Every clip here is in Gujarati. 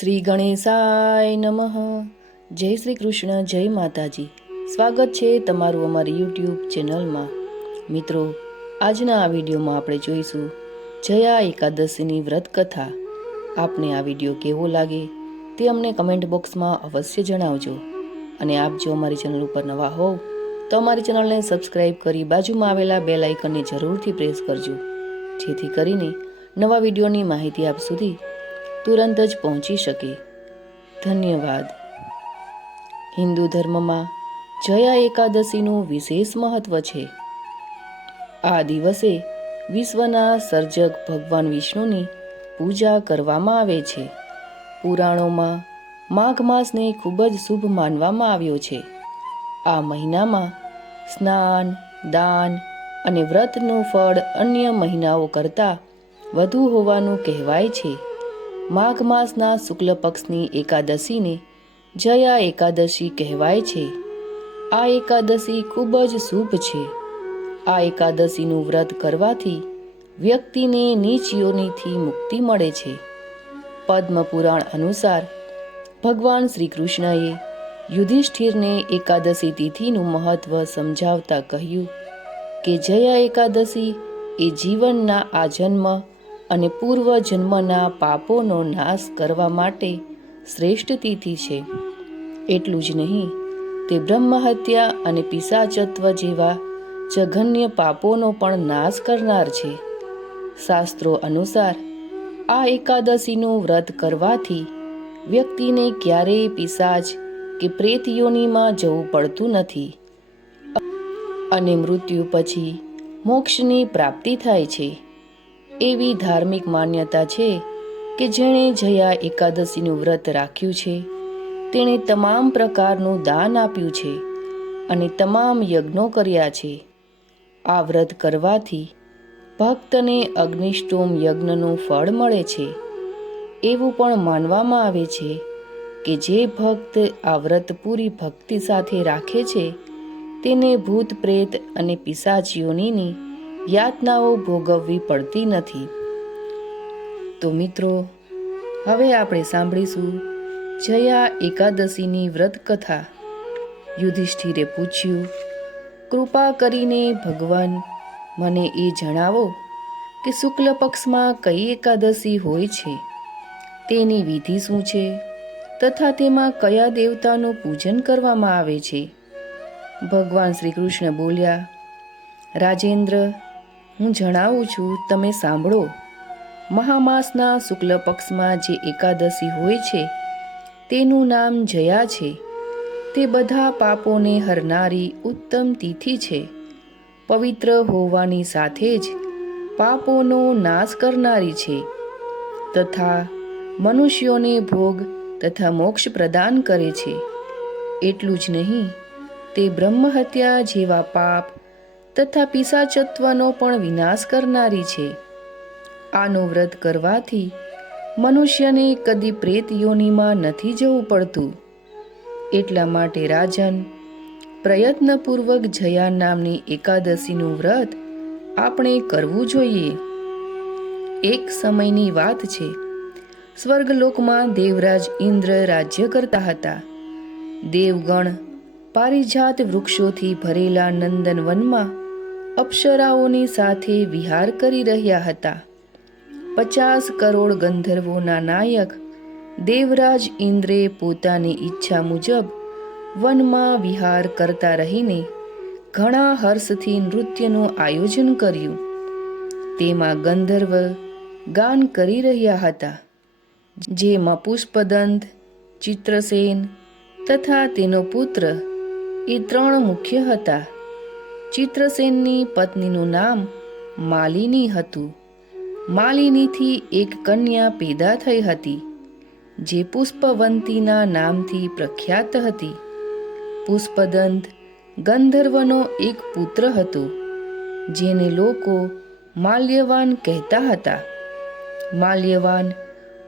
શ્રી ગણેશાય નમઃ. જય શ્રી કૃષ્ણ, જય માતાજી. સ્વાગત છે તમારું અમારી યુટ્યુબ ચેનલમાં. મિત્રો, આજના આ વિડીયોમાં આપણે જોઈશું જયા એકાદશીની વ્રત કથા. આપને આ વિડીયો કેવો લાગે તે અમને કમેન્ટ બોક્સમાં અવશ્ય જણાવજો. અને આપ જો અમારી ચેનલ ઉપર નવા હોવ તો અમારી ચેનલને સબસ્ક્રાઈબ કરી બાજુમાં આવેલા બેલ આઇકનને જરૂરથી પ્રેસ કરજો, જેથી કરીને નવા વિડીયોની માહિતી આપ સુધી તુરંત જ પહોંચી શકે. ધન્યવાદ. હિન્દુ ધર્મમાં જયા એકાદશીનું વિશેષ મહત્વ છે. આ દિવસે વિશ્વના સર્જક ભગવાન વિષ્ણુની પૂજા કરવામાં આવે છે. પુરાણોમાં માઘ માસને ખૂબ જ શુભ માનવામાં આવ્યો છે. આ મહિનામાં સ્નાન, દાન અને વ્રતનું ફળ અન્ય મહિનાઓ કરતાં વધુ હોવાનું કહેવાય છે. માઘ માસના શુક્લ પક્ષની એકાદશીને જયા એકાદશી કહેવાય છે. આ એકાદશી ખૂબ જ શુભ છે. આ એકાદશીનું વ્રત કરવાથી વ્યક્તિને નીચ યોનિથી મુક્તિ મળે છે. પદ્મ પુરાણ અનુસાર ભગવાન શ્રી કૃષ્ણએ યુધિષ્ઠિરને એકાદશી તિથિનું મહત્વ સમજાવતા કહ્યું કે જયા એકાદશી એ જીવનના આ જન્મ અને પૂર્વ જન્મના પાપોનો નાશ કરવા માટે શ્રેષ્ઠ તિથિ છે. એટલું જ નહીં, તે બ્રહ્મહત્યા અને પિશાચત્વ જેવા જઘન્ય પાપોનો પણ નાશ કરનાર છે. શાસ્ત્રો અનુસાર આ એકાદશીનું વ્રત કરવાથી વ્યક્તિને ક્યારેય પિશાચ કે પ્રેત યોનિમાં જવું પડતું નથી અને મૃત્યુ પછી મોક્ષની પ્રાપ્તિ થાય છે. એવી ધાર્મિક માન્યતા છે કે જેણે જયા એકાદશીનું વ્રત રાખ્યું છે તેણે તમામ પ્રકારનું દાન આપ્યું છે અને તમામ યજ્ઞો કર્યા છે. આ વ્રત કરવાથી ભક્તને અગ્નિષ્ટોમ યજ્ઞનું ફળ મળે છે. એવું પણ માનવામાં આવે છે કે જે ભક્ત આ વ્રત પૂરી ભક્તિ સાથે રાખે છે તેને ભૂત પ્રેત અને પિશાચ યોનિની યાતનાઓ ભોગવવી પડતી નથી. તો મિત્રો, હવે આપણે સાંભળીશું જયા એકાદશીની વ્રત કથા. યુધિષ્ઠિરે પૂછ્યું, કૃપા કરીને ભગવાન મને એ જણાવો કે શુક્લ પક્ષમાં કઈ એકાદશી હોય છે, તેની વિધિ શું છે તથા તેમાં કયા દેવતાનું પૂજન કરવામાં આવે છે. ભગવાન શ્રી કૃષ્ણ બોલ્યા, રાજેન્દ્ર, હું જણાવું છું, તમે સાંભળો. મહામાસના શુક્લ પક્ષમાં જે એકાદશી હોય છે તેનું નામ જયા છે. તે બધા પાપોને હરનારી ઉત્તમ તિથિ છે. પવિત્ર હોવાની સાથે જ પાપોનો નાશ કરનારી છે તથા મનુષ્યોને ભોગ તથા મોક્ષ પ્રદાન કરે છે. એટલું જ નહીં, તે બ્રહ્મહત્યા જેવા પાપ તથા પિશાચત્વનો પણ વિનાશ કરનારી છે. આનું વ્રત કરવાથી મનુષ્યને કદી પ્રેત યોનિમાં નથી જવું પડતું. એટલા માટે રાજન, પ્રયત્નપૂર્વક જયા નામની એકાદશીનું વ્રત આપણે કરવું જોઈએ. એક સમયની વાત છે. સ્વર્ગલોકમાં દેવરાજ ઇન્દ્ર રાજ્ય કરતા હતા. દેવગણ પારિજાત વૃક્ષોથી ભરેલા નંદનવનમાં અપ્સરાઓની સાથે વિહાર કરી રહ્યા હતા. 50 કરોડ ગંધર્વોના નાયક દેવરાજ ઇન્દ્રે પોતાની ઈચ્છા મુજબ વનમાં વિહાર કરતા રહીને ઘણા હર્ષથી નૃત્યનું આયોજન કર્યું. તેમાં ગંધર્વ ગાન કરી રહ્યા હતા, જેમાં પુષ્પદંત, ચિત્રસેન તથા તેનો પુત્ર એ 3 મુખ્ય હતા. ચિત્રસેનની પત્નીનું નામ માલિની હતું. માલિનીથી એક કન્યા પેદા થઈ હતી, જે પુષ્પવંતીના નામથી પ્રખ્યાત હતી. પુષ્પદંત ગંધર્વનો એક પુત્ર હતો, જેને લોકો માલ્યવાન કહેતા હતા. માલ્યવાન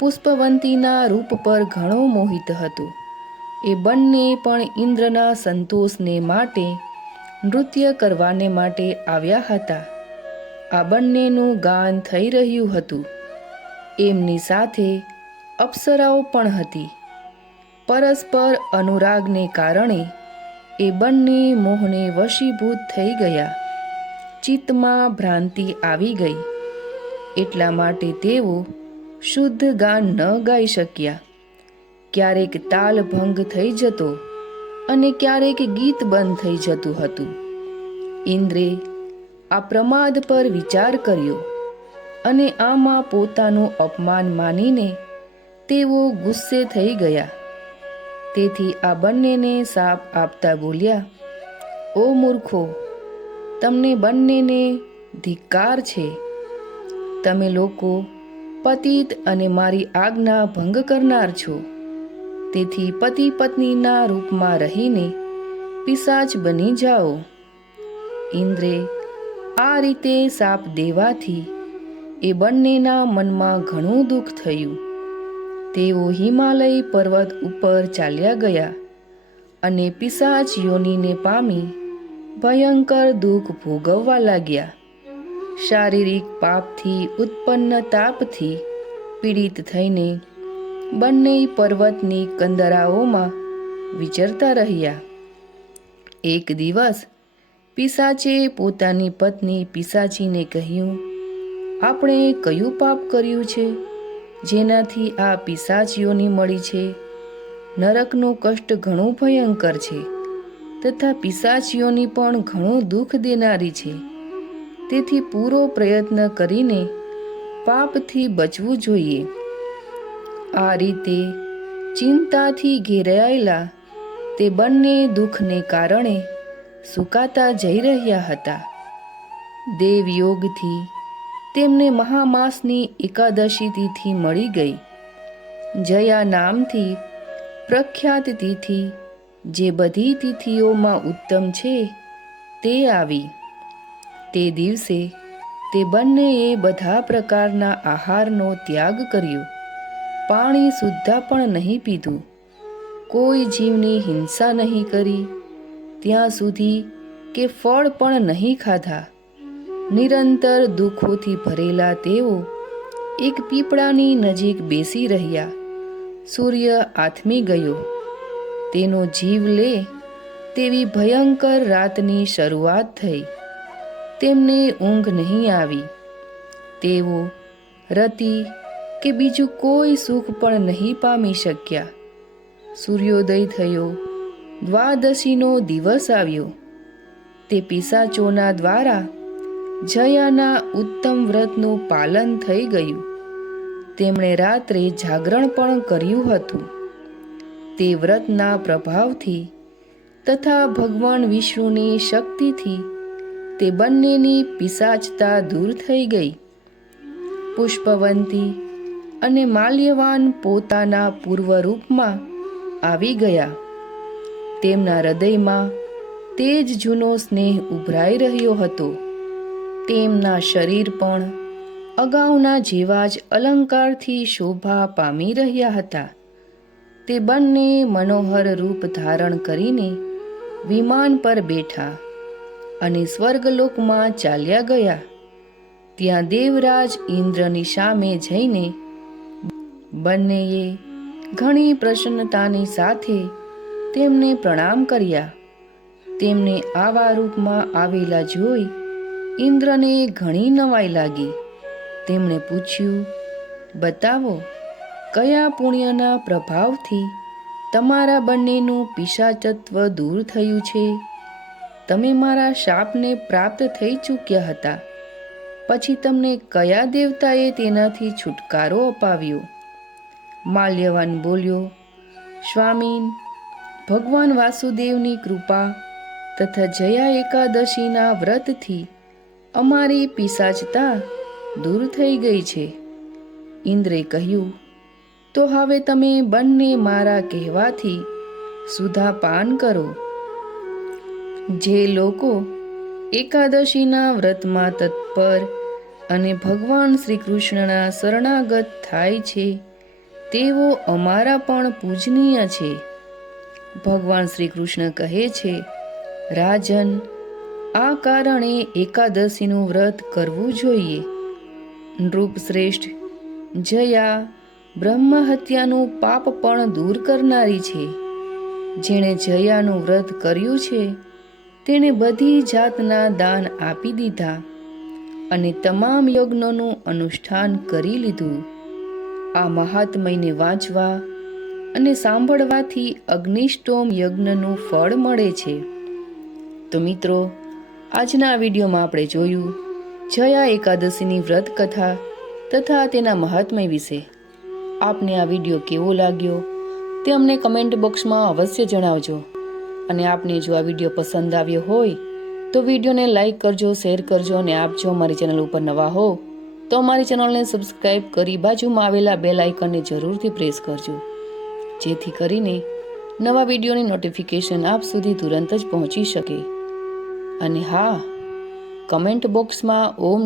પુષ્પવંતીના રૂપ પર ઘણો મોહિત હતો. એ બંને પણ ઇન્દ્રના સંતોષને માટે નૃત્ય કરવાને માટે આવ્યા હતા. આ બંનેનું ગાન થઈ રહ્યું હતું. એમની સાથે અપ્સરાઓ પણ હતી. પરસ્પર અનુરાગને કારણે એ બંને મોહને વશીભૂત થઈ ગયા. ચિત્તમાં ભ્રાંતિ આવી ગઈ. એટલા માટે તેઓ શુદ્ધ ગાન ન ગાઈ શક્યા. ક્યારેક તાલ ભંગ થઈ જતો અને ક્યારેક ગીત બંધ થઈ જતું હતું. ઇન્દ્રે આ પ્રમાદ પર વિચાર કર્યો અને આમાં પોતાનું અપમાન માનીને તેઓ ગુસ્સે થઈ ગયા. તેથી આ બંનેને શાપ આપતા બોલ્યા, ઓ મૂર્ખો, તમને બંનેને ધિક્કાર છે. તમે લોકો પતિત અને મારી આજ્ઞા ભંગ કરનાર છો. તેથી પતિ પત્નીના રૂપમાં રહીને પિશાચ બની જાઓ. ઇન્દ્રે આ રીતે શાપ દેવાથી એ બંનેના મનમાં ઘણું દુઃખ થયું. તેઓ હિમાલય પર્વત ઉપર ચાલ્યા ગયા અને પિશાચ યોનિને પામી ભયંકર દુઃખ ભોગવવા લાગ્યા. શારીરિક પાપથી ઉત્પન્ન તાપથી પીડિત થઈને બંને પર્વતની કંદરાઓમાં વિચરતા રહ્યા. એક દિવસ પિશાચે પોતાની પત્ની પિશાચીને કહ્યું, આપણે કયું પાપ કર્યું છે જેનાથી આ પિશાચ યોનિ મળી છે? નરકનું કષ્ટ ઘણું ભયંકર છે તથા પિશાચ યોનિ પણ ઘણું દુઃખ દેનારી છે. તેથી પૂરો પ્રયત્ન કરીને પાપથી બચવું જોઈએ. આ રીતે ચિંતાથી ઘેરાયેલા તે બંને દુઃખને કારણે સુકાતા જઈ રહ્યા હતા. દેવયોગથી તેમને મહામાસની એકાદશી તિથિ મળી ગઈ. જયા નામથી પ્રખ્યાત તિથિ, જે બધી તિથિઓમાં ઉત્તમ છે, તે આવી. તે દિવસે તે બંનેએ બધા પ્રકારના આહારનો ત્યાગ કર્યો. પાણી સુદ્ધા પણ નહીં પીધું. કોઈ જીવની હિંસા નહીં કરી. ત્યાં સુધી કે ફળ પણ નહીં ખાધા. નિરંતર દુઃખોથી ભરેલા તેઓ એક પીપળાની નજીક બેસી રહ્યા. સૂર્ય આથમી ગયો. તેનો જીવ લે તેવી ભયંકર રાતની શરૂઆત થઈ. તેમને ઊંઘ નહીં આવી. તેઓ રતિ કે બીજું કોઈ સુખ પણ નહીં પામી શક્યા. સૂર્યોદય થયો. દ્વાદશીનો દિવસ આવ્યો. તે પિશાચોના દ્વારા જયાના ઉત્તમ વ્રતનું પાલન થઈ ગયું. તેમણે રાત્રે જાગરણ પણ કર્યું હતું. તે વ્રતના પ્રભાવથી તથા ભગવાન વિષ્ણુની શક્તિથી તે બંનેની પિશાચતા દૂર થઈ ગઈ. પુષ્પવંતી અને માલ્યવાન પોતાના પૂર્વ રૂપમાં આવી ગયા. તેમના હૃદયમાં તે જ જૂનો સ્નેહ ઉભરાઈ રહ્યો હતો. તેમના શરીર પણ અગાઉના જેવા જ અલંકારથી શોભા પામી રહ્યા હતા. તે બંને મનોહર રૂપ ધારણ કરીને વિમાન પર બેઠા અને સ્વર્ગલોકમાં ચાલ્યા ગયા. ત્યાં દેવરાજ ઇન્દ્રની સામે જઈને બંનેએ ઘણી પ્રસન્નતાની સાથે તેમને પ્રણામ કર્યા. તેમને આવા રૂપમાં આવેલા જોઈ ઇન્દ્રને ઘણી નવાઈ લાગી. તેમણે પૂછ્યું, બતાવો, કયા પુણ્યના પ્રભાવથી તમારા બંનેનું પિશાચત્વ દૂર થયું છે? તમે મારા શાપને પ્રાપ્ત થઈ ચૂક્યા હતા, પછી તમને કયા દેવતાએ તેનાથી છુટકારો અપાવ્યો? માલ્યવાન બોલ્યો, સ્વામીન, ભગવાન વાસુદેવની કૃપા તથા જયા એકાદશીના વ્રતથી અમારી પિશાચતા દૂર થઈ ગઈ છે. ઇન્દ્રે કહ્યું, તો હવે તમે બંને મારા કહેવાથી સુધા પાન કરો. જે લોકો એકાદશીના વ્રતમાં તત્પર અને ભગવાન શ્રી કૃષ્ણના શરણાગત થાય છે, તેઓ અમારા પણ પૂજનીય છે. ભગવાન શ્રી કૃષ્ણ કહે છે, રાજન, આ કારણે એકાદશીનું વ્રત કરવું જોઈએ. નૃપશ્રેષ્ઠ, જયા બ્રહ્મ હત્યાનું પાપ પણ દૂર કરનારી છે. જેણે જયાનું વ્રત કર્યું છે તેણે બધી જાતના દાન આપી દીધા અને તમામ યજ્ઞોનું અનુષ્ઠાન કરી લીધું. આ મહાત્મયને વાંચવા અને સાંભળવાથી અગ્નિષ્ટોમ યજ્ઞનું ફળ મળે છે. તો મિત્રો, આજના આ વિડીયોમાં આપણે જોયું જયા એકાદશીની વ્રત કથા તથા તેના મહાત્મ્ય વિશે. આપને આ વિડીયો કેવો લાગ્યો તે અમને કમેન્ટ બોક્સમાં અવશ્ય જણાવજો. અને આપને જો આ વિડીયો પસંદ આવ્યો હોય તો વિડીયોને લાઈક કરજો, શેર કરજો અને આપ જો અમારી ચેનલ ઉપર નવા હો તો અમારી ચેનલને સબસ્ક્રાઈબ કરી બાજુમાં આવેલા બેલ આઇકનને જરૂરથી પ્રેસ કરજો, જેથી કરીને નવા વિડીયોની નોટિફિકેશન આપ સુધી તુરંત જ પહોંચી શકે. અને હા, કમેન્ટ બોક્સમાં ઓમ